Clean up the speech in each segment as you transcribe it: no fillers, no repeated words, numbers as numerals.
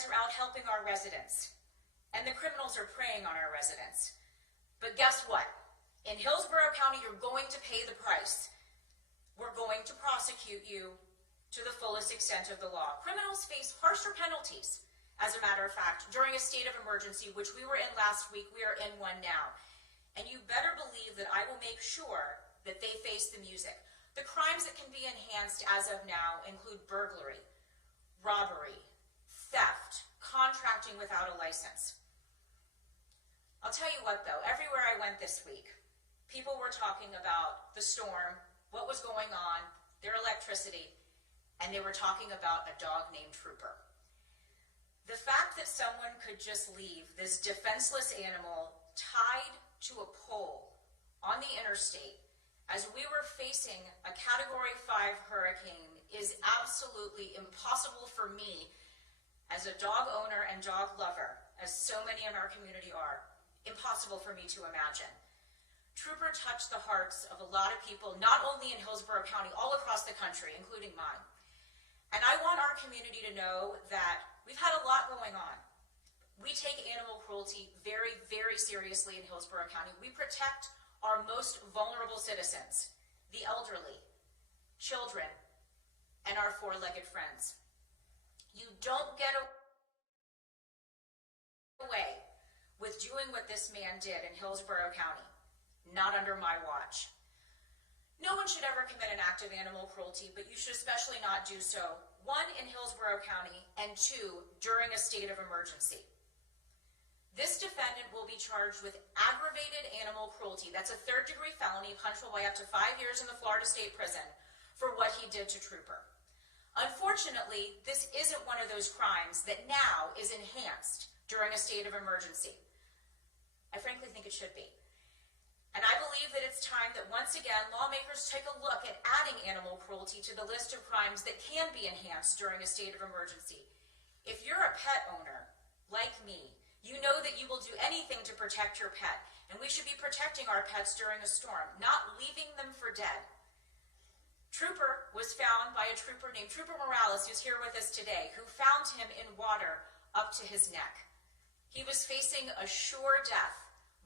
guys are out helping our residents, and the criminals are preying on our residents. But guess what? In Hillsborough County, you're going to pay the price. We're going to prosecute you to the fullest extent of the law. Criminals face harsher penalties, as a matter of fact, during a state of emergency, which we were in last week. We are in one now. And you better believe that I will make sure that they face the music. The crimes that can be enhanced as of now include burglary, robbery, theft, contracting without a license. I'll tell you what though, everywhere I went this week, people were talking about the storm, what was going on, their electricity, and they were talking about a dog named Trooper. The fact that someone could just leave this defenseless animal tied to a pole on the interstate as we were facing a Category 5 hurricane is absolutely impossible for me as a dog owner and dog lover, as so many in our community are, impossible for me to imagine. Trooper touched the hearts of a lot of people, not only in Hillsborough County, all across the country, including mine. And I want our community to know that we've had a lot going on. We take animal cruelty very, very seriously in Hillsborough County. We protect our most vulnerable citizens, the elderly, children, and our four-legged friends. You don't get away with doing what this man did in Hillsborough County, not under my watch. No one should ever commit an act of animal cruelty, but you should especially not do so, one, in Hillsborough County, and two, during a state of emergency. This defendant will be charged with aggravated animal cruelty. That's a third-degree felony punishable by up to 5 years in the Florida State Prison for what he did to Trooper. Unfortunately, this isn't one of those crimes that now is enhanced during a state of emergency. I frankly think it should be. And I believe that it's time that once again, lawmakers take a look at adding animal cruelty to the list of crimes that can be enhanced during a state of emergency. If you're a pet owner, like me, you know that you will do anything to protect your pet, and we should be protecting our pets during a storm, not leaving them for dead. Trooper was found by a trooper named Trooper Morales, who's here with us today, who found him in water up to his neck. He was facing a sure death,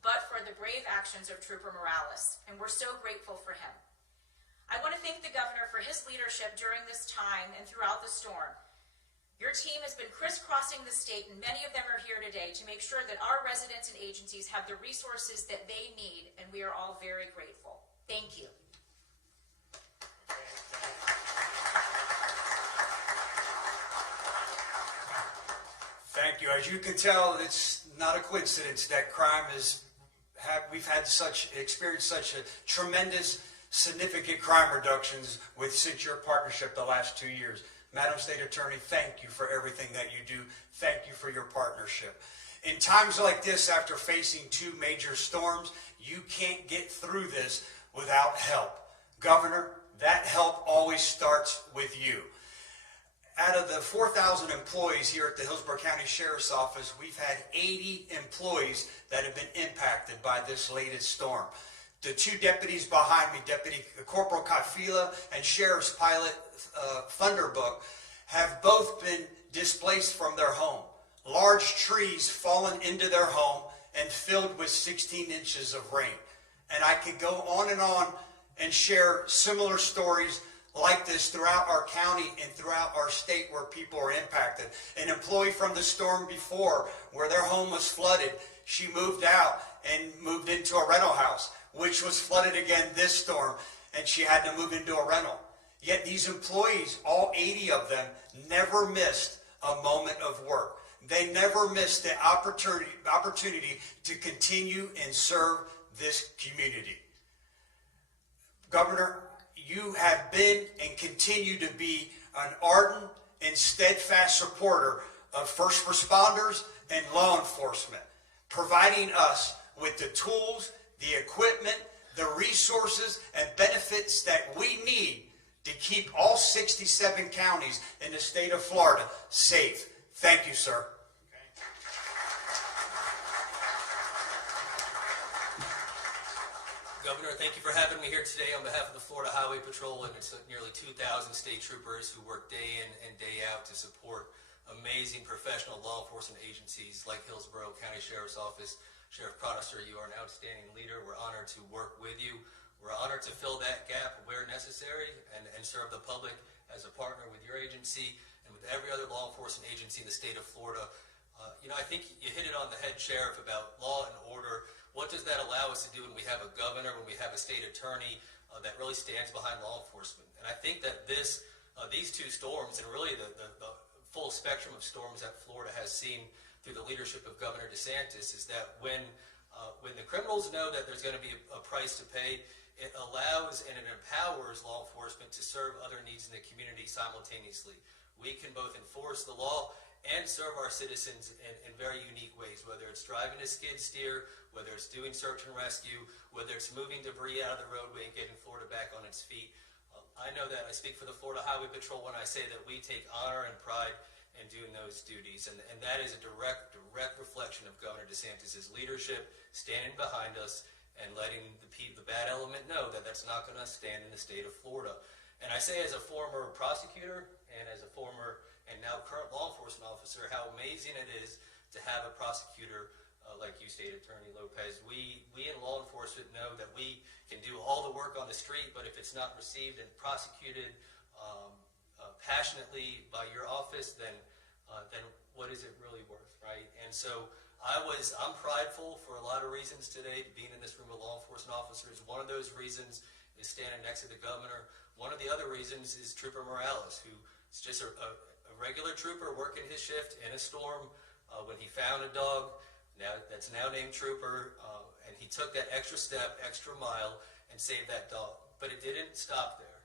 but for the brave actions of Trooper Morales, and we're so grateful for him. I want to thank the governor for his leadership during this time and throughout the storm. Your team has been crisscrossing the state, and many of them are here today to make sure that our residents and agencies have the resources that they need, and we are all very grateful. Thank you. Thank you. As you can tell, it's not a coincidence that crime we've experienced such a tremendous, significant crime reductions since your partnership the last 2 years. Madam State Attorney, thank you for everything that you do. Thank you for your partnership. In times like this, after facing 2 major storms, you can't get through this without help. Governor, that help always starts with you. Out of the 4,000 employees here at the Hillsborough County Sheriff's Office, we've had 80 employees that have been impacted by this latest storm. The 2 deputies behind me, Deputy Corporal Kafila and Sheriff's Pilot Thunderbook, have both been displaced from their home. Large trees fallen into their home and filled with 16 inches of rain. And I could go on and share similar stories like this throughout our county and throughout our state where people are impacted. An employee from the storm before, where their home was flooded, she moved out and moved into a rental house, which was flooded again this storm, and she had to move into a rental. Yet these employees, all 80 of them, never missed a moment of work. They never missed the opportunity to continue and serve this community. Governor, you have been and continue to be an ardent and steadfast supporter of first responders and law enforcement, providing us with the tools, the equipment, the resources, and benefits that we need to keep all 67 counties in the state of Florida safe. Thank you, sir. Governor, thank you for having me here today on behalf of the Florida Highway Patrol and its nearly 2,000 state troopers who work day in and day out to support amazing professional law enforcement agencies like Hillsborough County Sheriff's Office. Sheriff Cronister, you are an outstanding leader. We're honored to work with you. We're honored to fill that gap where necessary and serve the public as a partner with your agency and with every other law enforcement agency in the state of Florida. I think you hit it on the head, Sheriff, about law and order. What does that allow us to do when we have a governor, when we have a state attorney that really stands behind law enforcement? And I think that these two storms, and really the full spectrum of storms that Florida has seen through the leadership of Governor DeSantis, is that when the criminals know that there's going to be a price to pay, it allows and it empowers law enforcement to serve other needs in the community simultaneously. We can both enforce the law and serve our citizens in very unique ways, whether it's driving a skid steer, whether it's doing search and rescue, whether it's moving debris out of the roadway and getting Florida back on its feet. I know that I speak for the Florida Highway Patrol when I say that we take honor and pride in doing those duties, and that is a direct reflection of Governor DeSantis' leadership, standing behind us and letting the bad element know that that's not going to stand in the state of Florida. And I say, as a former prosecutor and as a former and now current law enforcement officer, how amazing it is to have a prosecutor like you, State Attorney Lopez. We in law enforcement know that we can do all the work on the street, but if it's not received and prosecuted passionately by your office, then what is it really worth, right? And so I'm prideful for a lot of reasons today, being in this room with law enforcement officers. One of those reasons is standing next to the governor. One of the other reasons is Trooper Morales, who is just a regular trooper working his shift in a storm when he found a dog that's now named Trooper, and he took that extra step, extra mile, and saved that dog. But it didn't stop there.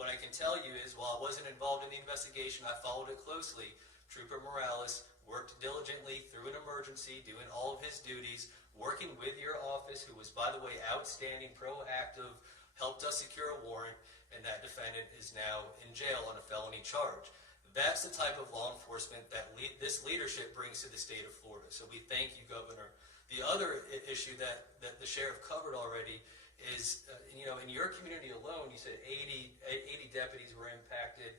What I can tell you is, while I wasn't involved in the investigation, I followed it closely. Trooper Morales worked diligently through an emergency, doing all of his duties, working with your office, who was, by the way, outstanding, proactive, helped us secure a warrant, and that defendant is now in jail on a felony charge. That's the type of law enforcement that this leadership brings to the state of Florida. So we thank you, Governor. The other issue that the sheriff covered already is, in your community alone, you said 80 deputies were impacted.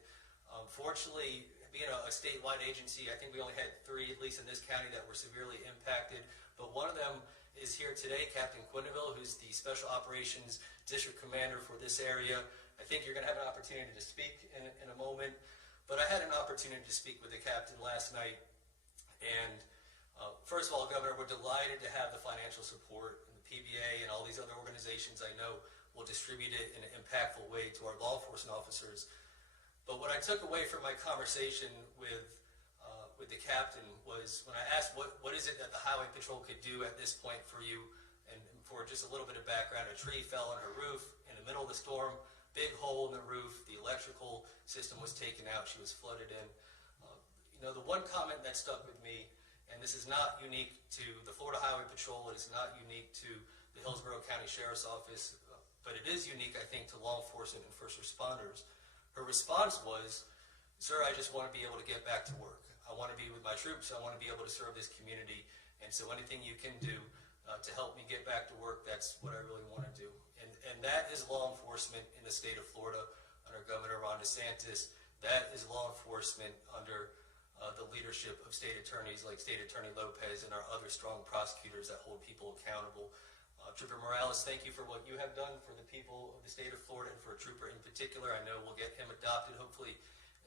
Fortunately, being a statewide agency, I think we only had 3, at least in this county, that were severely impacted. But one of them is here today, Captain Quinville, who's the Special Operations District Commander for this area. I think you're going to have an opportunity to speak in a moment. But I had an opportunity to speak with the captain last night. And first of all, Governor, we're delighted to have the financial support, and the PBA and all these other organizations I know will distribute it in an impactful way to our law enforcement officers. But what I took away from my conversation with the captain was, when I asked what is it that the Highway Patrol could do at this point for you, and for just a little bit of background, a tree fell on her roof in the middle of the storm, big hole in the roof, the electrical system was taken out, she was flooded in. The one comment that stuck with me, and this is not unique to the Florida Highway Patrol, it is not unique to the Hillsborough County Sheriff's Office, but it is unique, I think, to law enforcement and first responders. Her response was, "Sir, I just want to be able to get back to work. I want to be with my troops. I want to be able to serve this community. And so anything you can do to help me get back to work, that's what I really want to do." And that is law enforcement in the state of Florida under Governor Ron DeSantis. That is law enforcement under the leadership of state attorneys like State Attorney Lopez and our other strong prosecutors that hold people accountable. Trooper Morales, thank you for what you have done for the people of the state of Florida, and for a trooper in particular. I know we'll get him adopted hopefully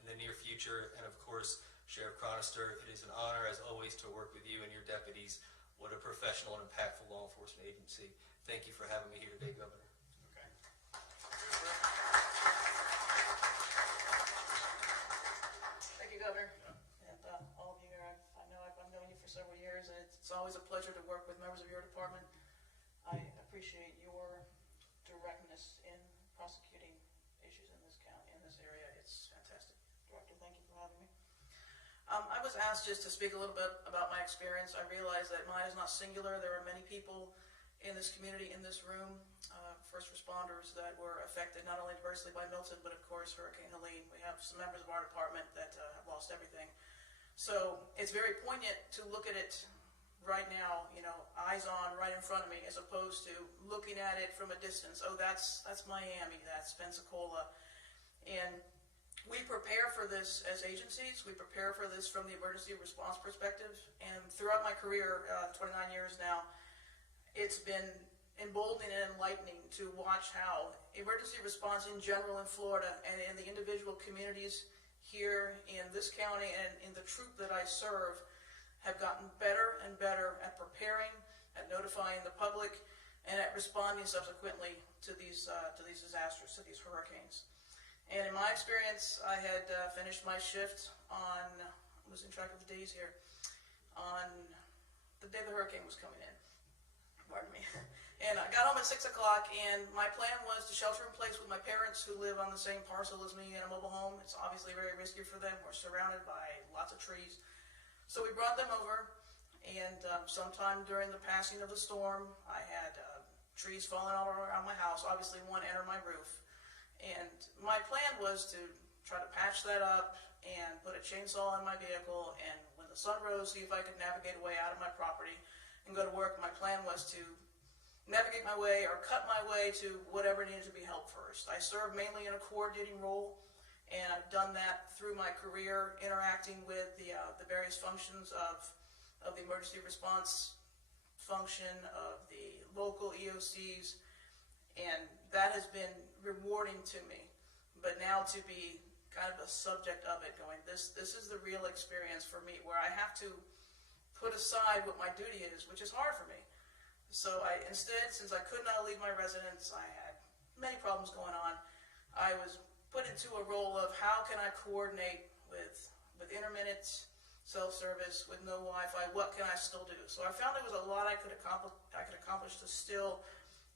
in the near future. And of course, Sheriff Cronister, it is an honor as always to work with you and your deputies. What a professional and impactful law enforcement agency. Thank you for having me here today, Governor. Okay. Thank you, Governor. And all of you here, I know I've known you for several years, and it's always a pleasure to work with members of your department. I appreciate your directness in prosecuting issues in this county, in this area. It's fantastic. Director, thank you for having me. I was asked just to speak a little bit about my experience. I realize that mine is not singular. There are many people in this community, in this room, first responders that were affected not only adversely by Milton, but of course Hurricane Helene. We have some members of our department that have lost everything. So it's very poignant to look at it right now, eyes on, right in front of me, as opposed to looking at it from a distance. Oh, that's Miami, that's Pensacola. And we prepare for this as agencies. We prepare for this from the emergency response perspective. And throughout my career, 29 years now, it's been emboldening and enlightening to watch how emergency response in general in Florida and in the individual communities here in this county and in the troop that I serve have gotten better and better at preparing, at notifying the public, and at responding subsequently to these disasters, to these hurricanes. And in my experience, I had finished my shift on, I'm losing track of the days here, on the day the hurricane was coming in. Pardon me. And I got home at 6 o'clock, and my plan was to shelter in place with my parents who live on the same parcel as me in a mobile home. It's obviously very risky for them. We're surrounded by lots of trees. So we brought them over, and sometime during the passing of the storm, I had trees falling all around my house. Obviously, one entered my roof. And my plan was to try to patch that up and put a chainsaw in my vehicle, and when the sun rose, see if I could navigate a way out of my property and go to work. My plan was to navigate my way or cut my way to whatever needed to be helped first. I served mainly in a coordinating role, and I've done that through my career, interacting with the various functions of the emergency response function, of the local EOCs, and that has been rewarding to me. But now to be kind of a subject of it, going, this is the real experience for me, where I have to put aside what my duty is, which is hard for me. So I instead, since I could not leave my residence, I had many problems going on, I was put into a role of how can I coordinate with intermittent cell service, with no Wi-Fi, what can I still do? So I found there was a lot I could accomplish to still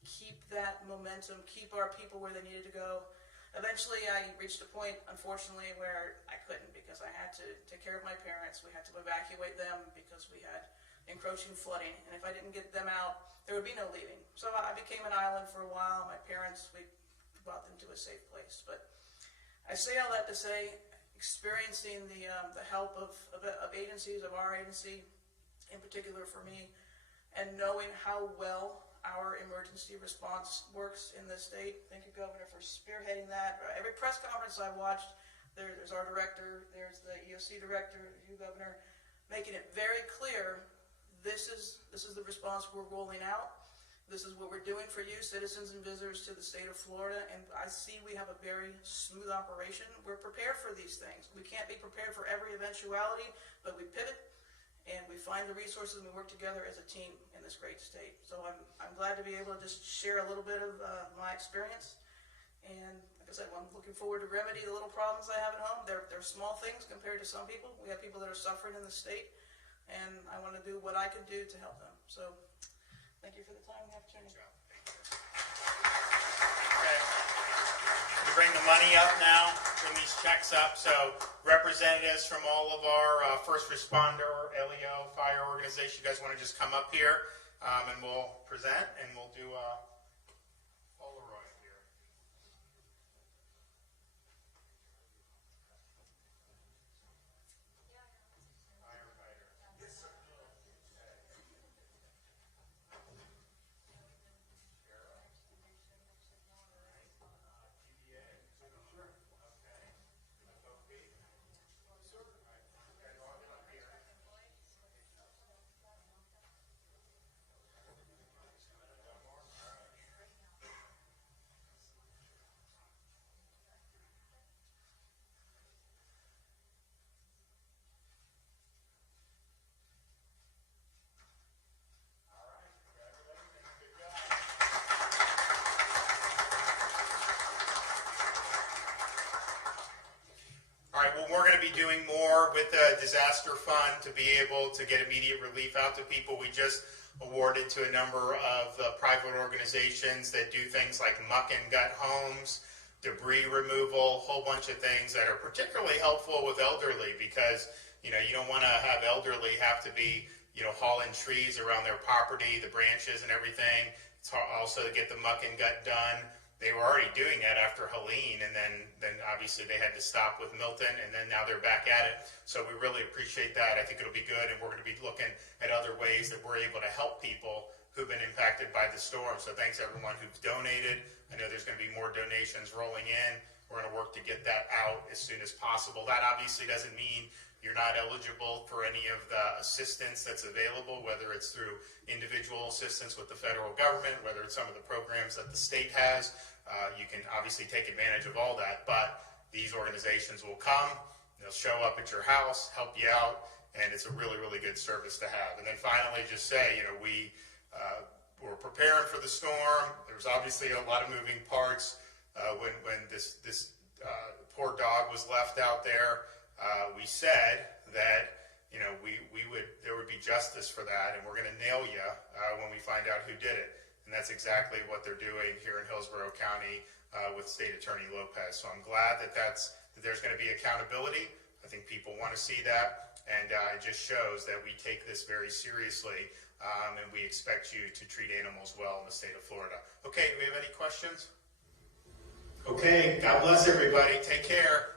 keep that momentum, keep our people where they needed to go. Eventually, I reached a point, unfortunately, where I couldn't, because I had to take care of my parents. We had to evacuate them because we had encroaching flooding, and if I didn't get them out, there would be no leaving. So I became an island for a while. My parents, we brought them to a safe place. But I say all that to say, experiencing the help of agencies, of our agency in particular for me, and knowing how well our emergency response works in this state. Thank you, Governor, for spearheading that. Every press conference I watched, there's our director, there's the EOC director, you, Governor, making it very clear this is the response we're rolling out. This is what we're doing for you, citizens and visitors to the state of Florida, and I see we have a very smooth operation. We're prepared for these things. We can't be prepared for every eventuality, but we pivot and we find the resources and we work together as a team in this great state. So I'm glad to be able to just share a little bit of my experience. And like I said, I'm looking forward to remedy the little problems I have at home. They're small things compared to some people. We have people that are suffering in the state, and I want to do what I can do to help them. So thank you for the time and the opportunity. Okay. We bring the money up now, bring these checks up. So representatives from all of our first responder, LEO, fire organization, you guys want to just come up here and we'll present and we'll do a Polaroid here. Firefighter. Yes, sir. All right, well, we're going to be doing more with the disaster fund to be able to get immediate relief out to people. We just awarded to a number of private organizations that do things like muck and gut homes, debris removal, a whole bunch of things that are particularly helpful with elderly, because you don't want to have elderly have to be hauling trees around their property, the branches and everything. It's also to get the muck and gut done. They were already doing that after Helene, and then obviously they had to stop with Milton, and then now they're back at it. So we really appreciate that. I think it'll be good, and we're going to be looking at other ways that we're able to help people who've been impacted by the storm. So thanks everyone who's donated. I know there's going to be more donations rolling in. We're going to work to get that out as soon as possible. That obviously doesn't mean you're not eligible for any of the assistance that's available, whether it's through individual assistance with the federal government, whether it's some of the programs that the state has. You can obviously take advantage of all that, but these organizations will come, they'll show up at your house, help you out, and it's a really, really good service to have. And then finally, just say, we're preparing for the storm. There's obviously a lot of moving parts. When this poor dog was left out there, we said that there would be justice for that, and we're going to nail you when we find out who did it. And that's exactly what they're doing here in Hillsborough County with State Attorney Lopez. So I'm glad that there's going to be accountability. I think people want to see that, and it just shows that we take this very seriously, and we expect you to treat animals well in the state of Florida. Okay, do we have any questions? Okay, God bless everybody. Take care.